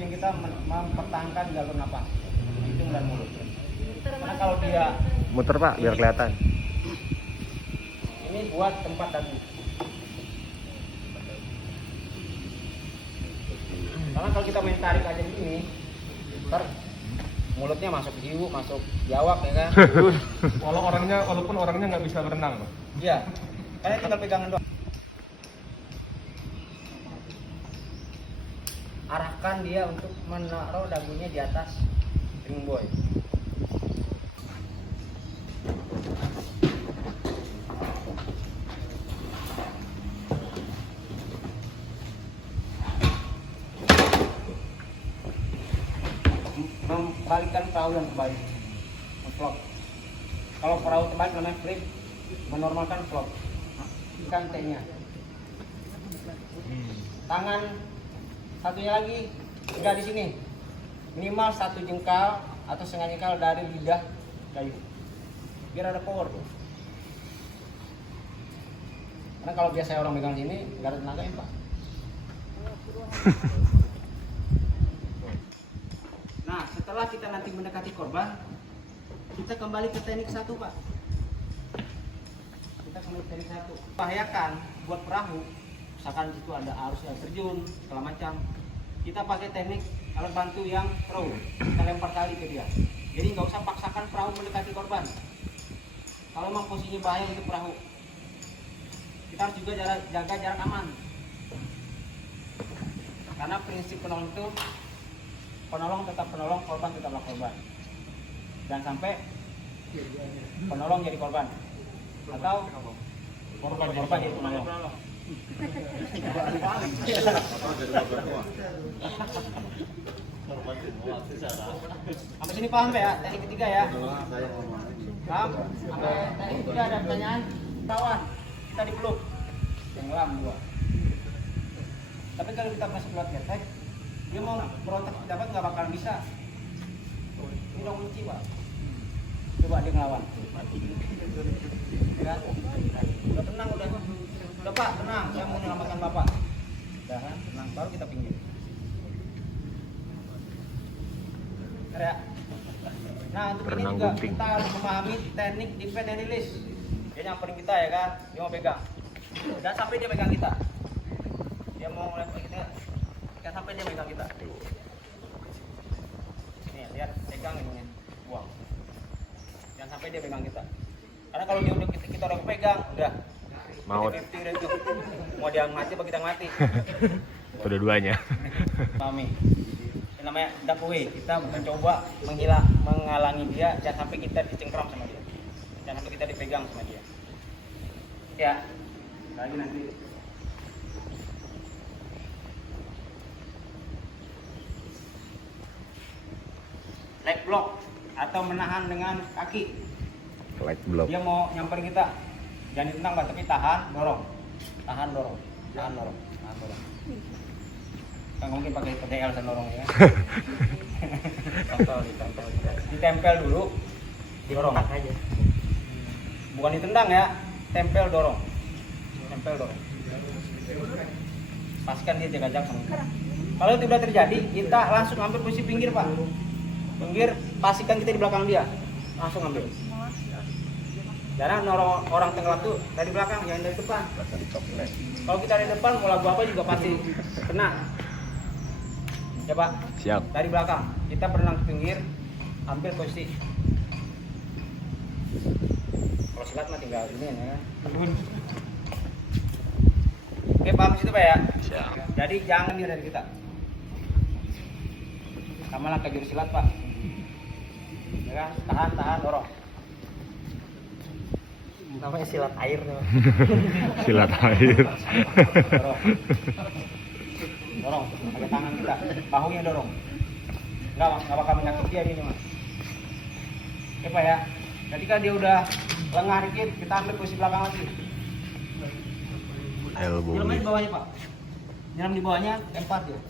yang kita mempertahankan jalur nafas, hidung dan mulut. Karena kalau dia Muter Pak, biar kelihatan. ini buat tempat dagu. Karena kalau kita main tarik aja begini, ntar mulutnya masuk hiu, masuk jawak ya kan. Walaupun orangnya nggak bisa berenang, Pak. Iya, karena tinggal pegangan doang. Arahkan dia untuk menaruh dagunya di atas ring buoy. Membalikkan perahu yang kembali, flop. Kalau perahu terbalik namanya flip, menormalkan flop. Ikan T-nya. Tangan satunya lagi tidak di sini, minimal 1 jengkal atau setengah jengkal dari lidah kayu, biar ada power tuh. Karena kalau biasa orang megang sini nggak ada tenaga ya Pak. Nah setelah kita nanti mendekati korban, kita kembali ke teknik 1 Pak. Kita kembali ke teknik 1. Bahayakan buat perahu. Misalkan itu ada arus yang terjun, segala macam, kita pakai teknik alat bantu yang throw, kita lempar tali ke dia. Jadi nggak usah paksakan perahu mendekati korban. Kalau memang posisinya bahaya untuk perahu, kita harus juga jaga jarak aman. Karena prinsip penolong itu, penolong tetap penolong, korban tetaplah korban. Jangan sampai penolong jadi korban, atau korban jadi penolong. Sampai sini paham ya? Teknik ketiga ya? Paham? Sampai teknik ketiga ada pertanyaan? Kawan, kita dipeluk tenggelam 2. Tapi kalau kita masuk lewat getek, dia mau berontak dapat nggak bakalan bisa. Ini dong kunci Pak. Coba dia ngelawan. Ya kan? Udah tenang udah. Udah Pak, tenang, saya mau menyelamatkan Bapak. Udah kan, tenang, baru kita pinggir. Ya. Nah, untuk ini Renang juga gunting. kita harus memahami teknik defend and release. Dia nyamperin kita ya kan, dia mau pegang. Dan sampai dia pegang kita. Dia mau lempar kita, jangan sampai dia pegang kita. Nih, lihat, pegang ini, buang. Jangan sampai dia pegang kita. Karena kalau dia udah kita udah pegang, udah Maut. Mau dia mati apa kita mati? Dua-duanya. Mami. Ini namanya duck away. Kita mencoba menghalangi dia, jangan sampai kita dicengkram sama dia. Jangan sampai kita dipegang sama dia. Ya. Lagi nanti. Leg block atau menahan dengan kaki. Light block. Dia mau nyamperin kita. Jangan ditendang Pak, tapi tahan, dorong. Tahan, dorong. Tahan, dorong. Tahan, dorong. Kan mungkin pakai PDL dan dorong ya. Contoh. Ditempel dulu, didorong aja. Bukan ditendang ya, tempel dorong. Tempel dorong. Pastikan dia jaga jarak sama kita. Kalau itu sudah terjadi, kita langsung ambil posisi pinggir Pak. Pinggir, pastikan kita di belakang dia. Langsung ambil. Karena orang tenggelam tuh dari belakang, jangan dari depan. Kalau kita dari depan, mau lagu apa juga pasti kena. Ya Pak? Siap. Dari belakang, kita berenang ke pinggir, ambil posisi. Kalau silat mah tinggal ini ya kan. Oke, paham situ Pak ya? Siap. Jadi jangan dia dari kita. Sama lah kayak jurus silat Pak. Ya kan? Tahan, dorong. Namanya silat air tuh. Silat air. Dorong, pakai tangan kita, bahunya dorong. Nggak bakal menyakiti dia ini Mas. Oke Pak ya. Ketika dia udah lengah dikit, kita ambil posisi belakang lagi. Elbow Nyelam di lift. bawahnya Pak. Nyelam di bawahnya, lempar dia.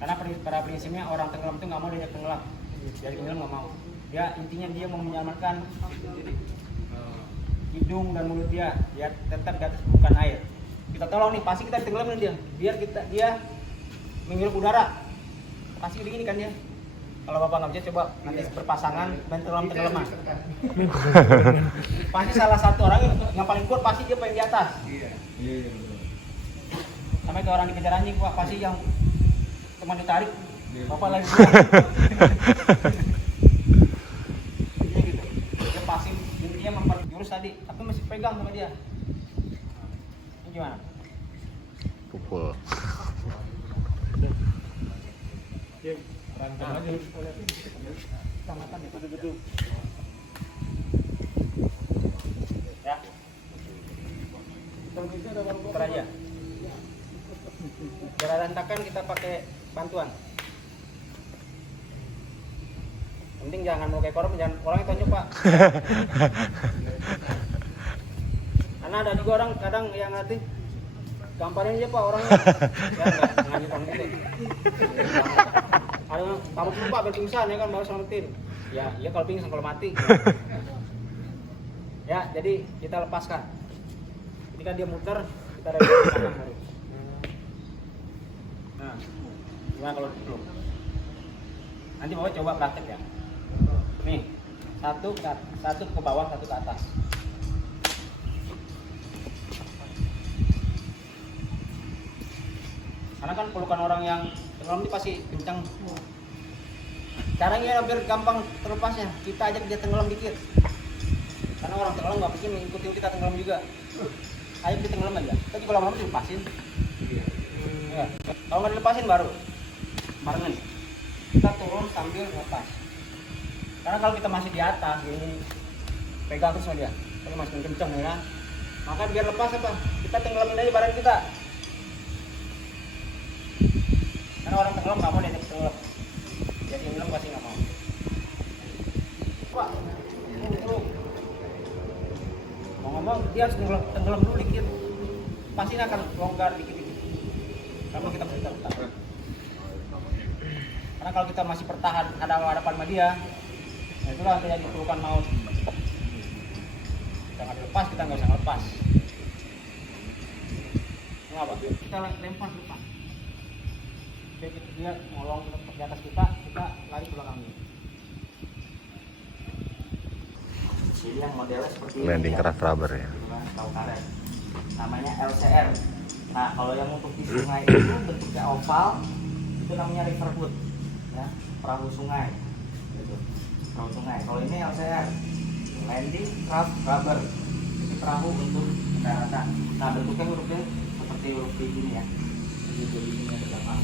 Karena pada prinsipnya orang tenggelam itu nggak mau diajak tenggelam. Jadi tenggelam nggak mau. Dia intinya dia mau menyelamatkan hidung dan mulut dia tetap di atas permukaan air. Kita tolong nih, pasti kita tenggelamin dia, biar dia menghirup udara. Pasti begini kan dia. Kalau bapak nggak bisa, coba nanti berpasangan dan tenggelam-tenggelaman. Pasti salah satu orang yang paling kuat pasti dia pengen di atas. Iya. Sampai ke orang dikejar anjing, pak, pasti yang teman ditarik, bapak lagi. Iya gitu. Dia pasti dia memperjurus tadi, tapi masih pegang sama dia. Ini gimana? Pukul. Rancang aja. Tangan ya, betul-betul. Ya. Putar aja. Biar rantakan kita pakai bantuan. Penting jangan mau kayak korum, jangan orangnya tonjok pak. Karena ada juga orang kadang yang nanti gamparin aja pak orangnya. Ya nggak ngajukan gitu. Ada taruh dulu pak biar pingsan ya kan baru selamatin. Ya kalau pingsan kalau mati. Ya jadi kita lepaskan. Ini kan dia muter, kita rem belakang baru. Nah, gimana kalau belum? Nanti bapak coba praktek ya. Nih, satu ke bawah, satu ke atas. Karena kan pelukan orang yang tenggelam itu pasti kencang. Caranya biar gampang terlepasnya, kita ajak dia tenggelam dikit. Karena orang tenggelam nggak mungkin mengikuti kita tenggelam juga. Ayo kita tenggelam aja. Kita juga lama-lama dilepasin. Ya. Kalau nggak dilepasin baru barengan. Kita turun sambil lepas. Karena kalau kita masih di atas, ini pegang terus sama dia, kita masih kencang ya kan. Maka biar lepas apa? Kita tenggelamin aja badan kita. Karena orang tenggelam nggak mau dia tenggelam. Jadi tenggelam pasti nggak mau. Pak, turun. Mau ngomong dia harus tenggelam dulu dikit. Pasti akan longgar dikit-dikit. Kalau kita bertahan. Karena kalau kita masih bertahan ada hadapan sama dia, nah itulah terjadi pelukan maut. Jangan dilepas, kita nggak usah lepas. Kenapa? Kita lempar ke depan. Jadi dia ngolong di atas kita lari ke belakangnya. Jadi yang modelnya seperti Landing ini, craft rubber ya. Tahu karet. Namanya LCR. Nah kalau yang untuk di sungai itu bentuknya oval, itu namanya riverboat, ya, perahu sungai. Gitu. Perahu sungai. Kalau ini LCR, landing craft rubber, ini perahu untuk pendaratan. Nah bentuknya hurufnya seperti huruf D gini ya. Jadi ini yang belakang.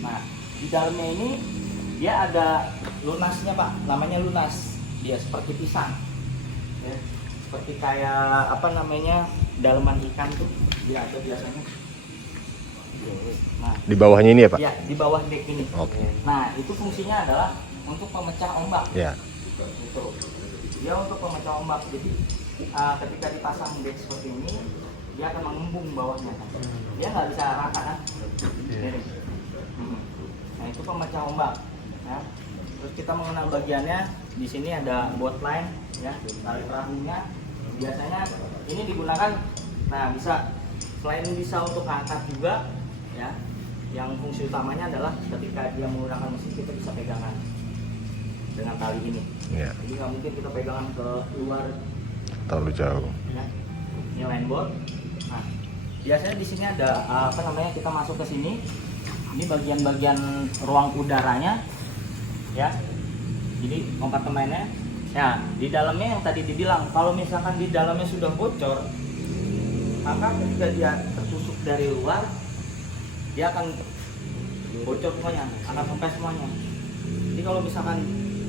Nah di dalamnya ini dia ada lunasnya pak, namanya lunas. Dia seperti pisang, ya. Seperti kayak apa namanya dalaman ikan tuh dia ada biasanya. Nah Di bawahnya ini ya Pak? ya di bawah deck ini. Oke. Nah itu fungsinya adalah untuk pemecah ombak. Ya. Gitu. Dia untuk pemecah ombak. Jadi ketika dipasang deck seperti ini, dia akan mengembung bawahnya. Dia nggak bisa rata kan? Ini. Nah itu pemecah ombak. Ya. Terus kita mengenal bagiannya, di sini ada boat line, ya, tali perahunya. Biasanya ini digunakan, nah bisa selain bisa untuk angkat juga, ya. Yang fungsi utamanya adalah ketika dia menggunakan mesin kita bisa pegangan dengan tali ini. Ya. Jadi nggak mungkin kita pegangan ke luar. Terlalu jauh. Ya. Ini line boat. Nah biasanya di sini ada apa namanya kita masuk ke sini. Ini bagian-bagian ruang udaranya. Ya, jadi kompartemennya, ya di dalamnya yang tadi dibilang, kalau misalkan di dalamnya sudah bocor, maka ketika dia tertusuk dari luar, dia akan bocor semuanya, akan kempes semuanya. Jadi kalau misalkan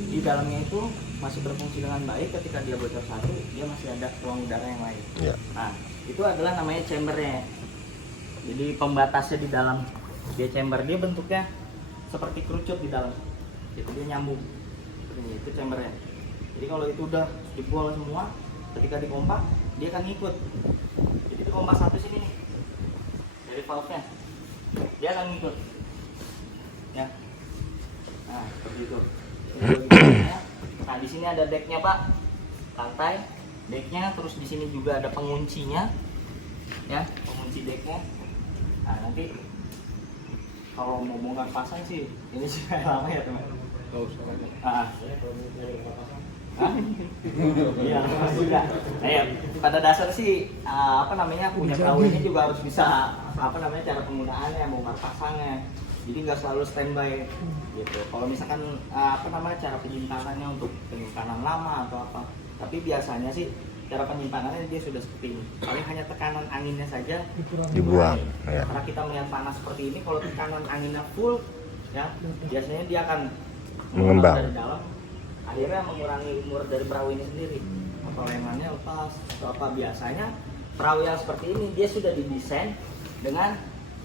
di dalamnya itu masih berfungsi dengan baik, ketika dia bocor satu, dia masih ada ruang udara yang lain. Ya. Nah, itu adalah namanya chambernya. Jadi pembatasnya di dalam dia chamber, dia bentuknya seperti kerucut di dalam. Itu dia nyambung. Itu chambernya. Jadi kalau itu udah jebol semua, ketika dikompak dia akan ngikut. Jadi dikompak satu sini nih dari valve-nya, dia akan ngikut. Ya. Nah seperti itu. Nah di sini ada decknya pak, lantai, decknya, terus di sini juga ada penguncinya. ya, pengunci decknya. Nah nanti kalau mau bongkar pasang sih ini sih kayak lama ya teman. Ah. Hah? Iya, sudah. Nah, ya, pada dasar sih apa namanya punya perahu ini juga harus bisa apa namanya cara penggunaannya, bongkar pasangnya. Jadi nggak selalu standby gitu. Kalau misalkan apa namanya cara penyimpanannya untuk penyimpanan lama atau apa. Tapi biasanya sih cara penyimpanannya dia sudah seperti ini. Paling hanya tekanan anginnya saja Dibuang. dikurangi. Ya. Karena kita melihat panas seperti ini, kalau tekanan anginnya full, ya biasanya dia akan Mengembang. dari dalam, akhirnya mengurangi umur dari perahu ini sendiri. Atau lemannya lepas atau apa. Biasanya perahu yang seperti ini dia sudah didesain dengan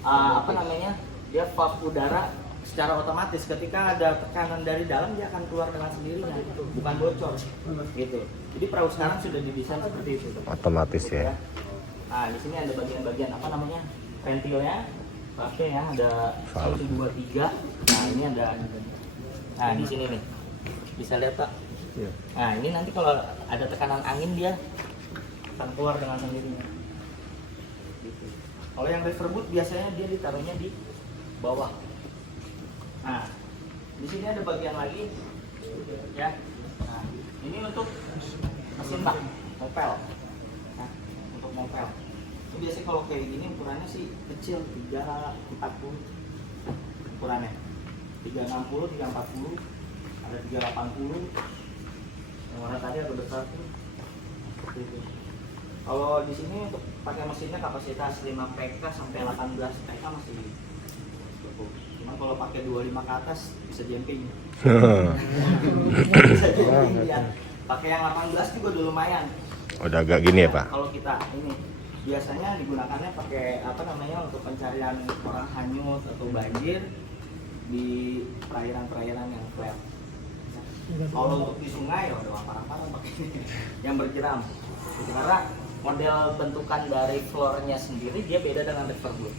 apa namanya dia valve udara secara otomatis. Ketika ada tekanan dari dalam dia akan keluar dengan sendirinya, bukan bocor gitu. Jadi perahu sekarang sudah didesain seperti itu. Otomatis ya. Nah di sini ada bagian-bagian apa namanya ventilnya, pakai ya ada 1, 2, 3. Nah ini ada, nah di sini nih bisa lihat Pak. Nah ini nanti kalau ada tekanan angin dia akan keluar dengan sendirinya. Gitu. Kalau yang reverb boot biasanya dia ditaruhnya di bawah. Nah di sini ada bagian lagi ya. Nah, ini untuk mesin bak mopel. Nah, untuk mopel. Itu biasanya kalau kayak gini ukurannya sih kecil, 340 ukurannya. 360, 340, ada 380. Yang mana tadi ada besar tuh. Seperti itu. Kalau di sini untuk pakai mesinnya kapasitas 5 PK sampai 18 PK masih cukup. Cuma kalau pakai 25 ke atas bisa jumping. Bisa jumping ya. Pakai yang 18 juga udah lumayan. Udah agak gini ya Pak. Kalau kita ini biasanya digunakannya pakai apa namanya untuk pencarian orang hanyut atau banjir di perairan-perairan yang flat. Kalau untuk di sungai ya udah parah-parah pakai yang berjeram. Karena model bentukan dari floornya sendiri dia beda dengan reverb boot.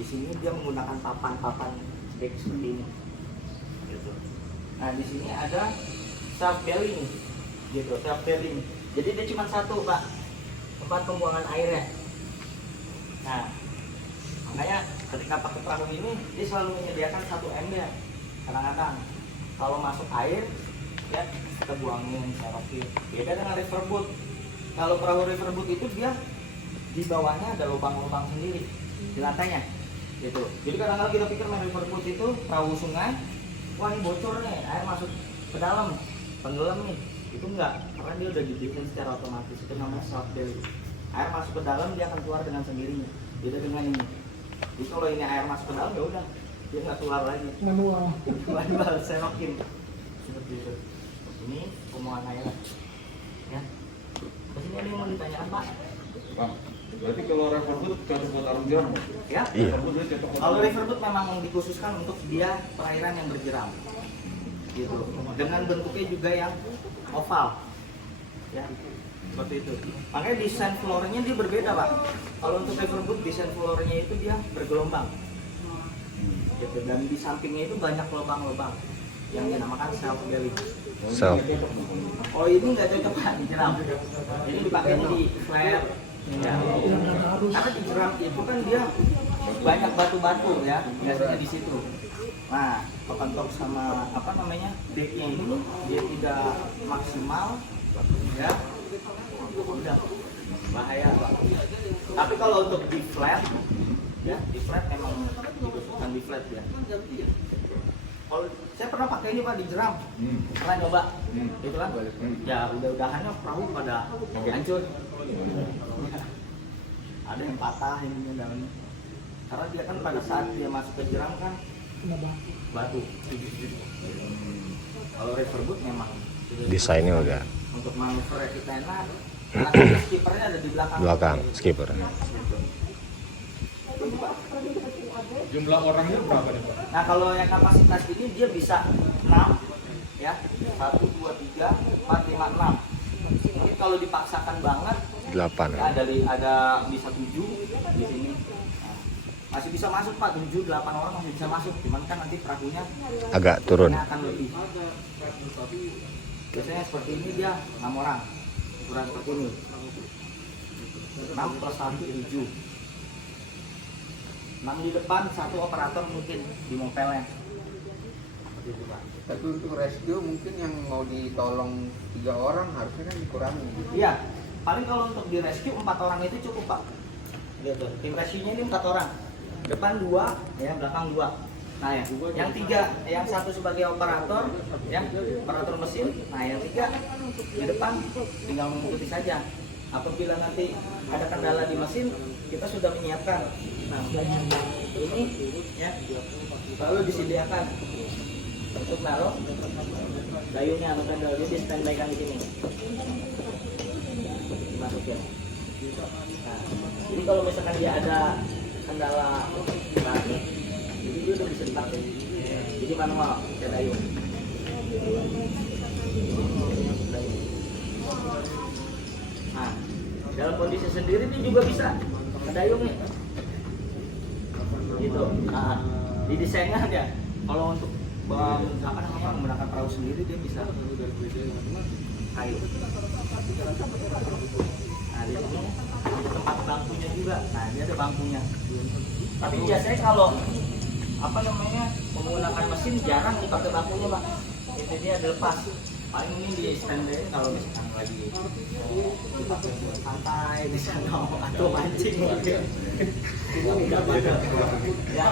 Di sini dia menggunakan papan-papan deck seperti ini. Gitu. Nah di sini ada self bearing, gitu, self bearing. Jadi dia cuma satu Pak, tempat pembuangan airnya. Nah makanya ketika pakai perahu ini dia selalu menyediakan satu ember. Kadang-kadang kalau masuk air ya kita buangin serokin. Beda dengan reverb boot. Kalau perahu reverb boot itu dia di bawahnya ada lubang-lubang sendiri di lantainya, gitu. Jadi kadang-kadang kita pikir main reverb boot itu perahu sungai, wah ini bocor nih, air masuk ke dalam, tenggelam nih. Itu enggak, karena dia udah dibikin secara otomatis. Itu namanya self bearing. Air masuk ke dalam dia akan keluar dengan sendirinya. Beda dengan ini. Jadi kalau ini air masuk ke dalam ya udah, dia nggak keluar lagi. Manual serokin. Seperti itu. Ini pembuangan air. Ya. Di sini ada yang mau ditanyakan Pak? Pak, berarti kalau reverb boot cocok buat arung jeram? Ya. Iya. Reverb boot dia cocok buat Kalau arung reverb boot memang dikhususkan untuk dia perairan yang berjeram. Gitu. Dengan bentuknya juga yang oval. Ya. Seperti itu. Makanya desain floornya dia berbeda Pak. Kalau untuk reverb boot desain floornya itu dia bergelombang. Gitu. Dan di sampingnya itu banyak lubang-lubang yang dinamakan self bearing. Self. Oh ini nggak cocok Pak di jeram. Ini dipakainya di flare. Ya. Karena di jeram itu kan dia banyak batu-batu ya, biasanya di situ. Nah, kepentok sama apa namanya decknya ini dia tidak maksimal, ya. Udah bahaya Pak. Tapi kalau untuk di flat, ya di flat emang dibutuhkan di flat ya. Kalau saya pernah pakai ini Pak di jeram, pernah nyoba, gitu kan? Ya udah-udahannya perahu pada hancur. Ada yang patah ini dalamnya. Karena dia kan pada saat dia masuk ke jeram kan batu. Kalau reverb boot memang Desainnya udah untuk manuver kita enak. Karena skippernya ada di belakang. skipper. Jumlah orangnya berapa nih Pak? Nah kalau yang kapasitas ini dia bisa 6 ya, 1, 2, 3, 4, 5, 6. Mungkin kalau dipaksakan banget 8. ya, ada bisa 7 di sini. Nah, masih bisa masuk Pak, 7, 8 orang masih bisa masuk. Cuman kan nanti perahunya Agak turun. akan lebih. Biasanya seperti ini dia 6 orang. Ukuran seperti ini. 6 plus 1, 7. 6 di depan, 1 operator mungkin di mopelnya. Gitu, Pak. Tapi untuk rescue mungkin yang mau ditolong 3 orang harusnya kan dikurangi. Iya, paling kalau untuk di rescue 4 orang itu cukup, Pak. Gitu. Tim rescue-nya ini 4 orang. Depan 2, ya belakang 2. Nah, yang 3, yang 1 sebagai operator, yang operator mesin. Nah, yang 3 di depan tinggal mengikuti saja. Apabila nanti ada kendala di mesin, kita sudah menyiapkan. Nah, ini ya, lalu disediakan untuk naruh dayungnya atau kendala di standby kan di sini. Masukin. Nah, jadi kalau misalkan dia ada kendala lagi, jadi dia udah bisa dipakai. Jadi manual ya dayung. Nah, dalam kondisi sendiri dia juga bisa dayungnya. Gitu. Nah, didesainnya aja. Kalau untuk menggunakan perahu sendiri dia bisa kayu. Nah, di sini ada tempat bangkunya juga. Nah, ini ada bangkunya. Tapi biasanya kalau menggunakan mesin jarang dipakai bangkunya, Pak. Itu dia dilepas. Paling ini di standby kalau misalkan lagi dipakai buat santai di sana atau mancing mungkin. Ya,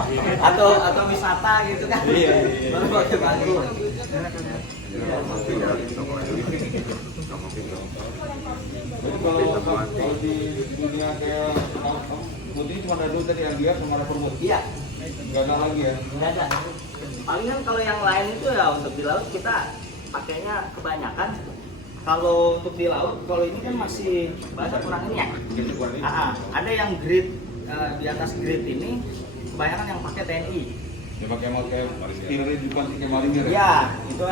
atau wisata gitu kan. Baru pakai bangku. Jadi kalau di dunia kayak putih cuma ada 2 tadi, yang dia sama ada permut. Iya, Nggak ada lagi ya. nggak ada. Paling kan kalau yang lain itu ya untuk di laut kita pakainya kebanyakan. Kalau untuk di laut, kalau ini kan masih bahasa kurang ini ya. Ada yang grid di atas grid ini kebanyakan yang pakai TNI. Dia pakai steel rig bukan kayak marinir ya. Ya, itu